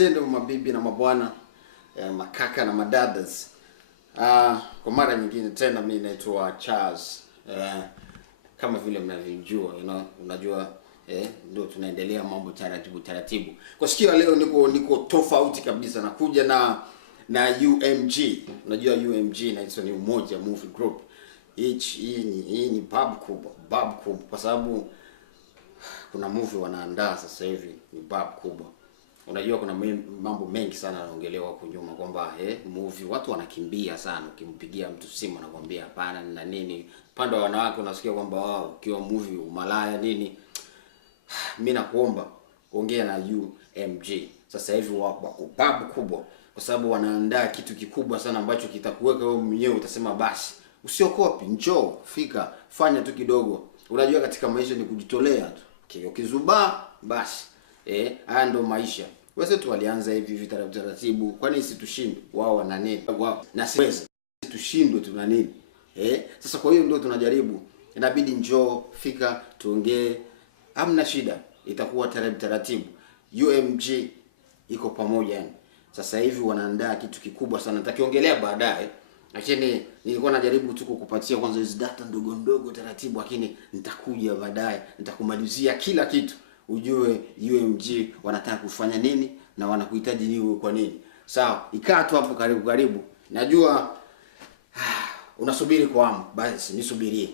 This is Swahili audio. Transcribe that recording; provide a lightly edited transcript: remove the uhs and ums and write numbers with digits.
zenu mabibi na mabwana, makaka na madadas. Kwa mara nyingine tena mimi naitwa Charles. Kama vile mnavyojua, unajua ndio tunaendelea mambo taratibu. Kwa siku leo niko tofauti kabisa, nakuja na UMG. Unajua UMG inaitwa ni Umoja Movie Group. Hii ni bab kubwa kwa sababu kuna movie wanaandaa sasa hivi, ni bab kubwa. Unajua kuna mambo mengi sana yanaongelewa huko nyuma kwamba movie watu wanakimbia sana, ukimpigia mtu simu anakuambia hapana na nini. Pande wa wanawake unasikia kwamba wao ukiwa movie umalaya nini. Mimi nakuomba ongea na UMG. Sasa hivi wako bab kubwa kwa sababu wanaandaa kitu kikubwa sana ambacho kitakuweka wewe mwenyewe utasema basi usiokopi, njoo, fika, fanya tu kidogo. Unajua katika maisha ni kujitolea tu. Ukizubaa basi haya ndo maisha. Wewe tu walianza hivi taratibu. Kwani sisi tushindwe? Wao wana nini? Wao na sisi tushindwe tuna nini? Sasa kwa hiyo ndio tunajaribu. Inabidi njoo, fika, tuongee. Hamna shida. Itakuwa taratibu. UMG iko pamoja yani. Sasa hivi wanaandaa kitu kikubwa sana. Nitakiongelea baadaye. Lakini nilikuwa najaribu tu kukupatia kwanza hizo data ndogo taratibu, lakini nitakuja baadaye, nitakumalizia kila kitu. Ujue UMG wanataka kufanya nini na wanakuhitaji niwe kwa nini. Sawa, ikaa tu hapo karibu. Najua unasubiri kwa hamu, basi nisubirie.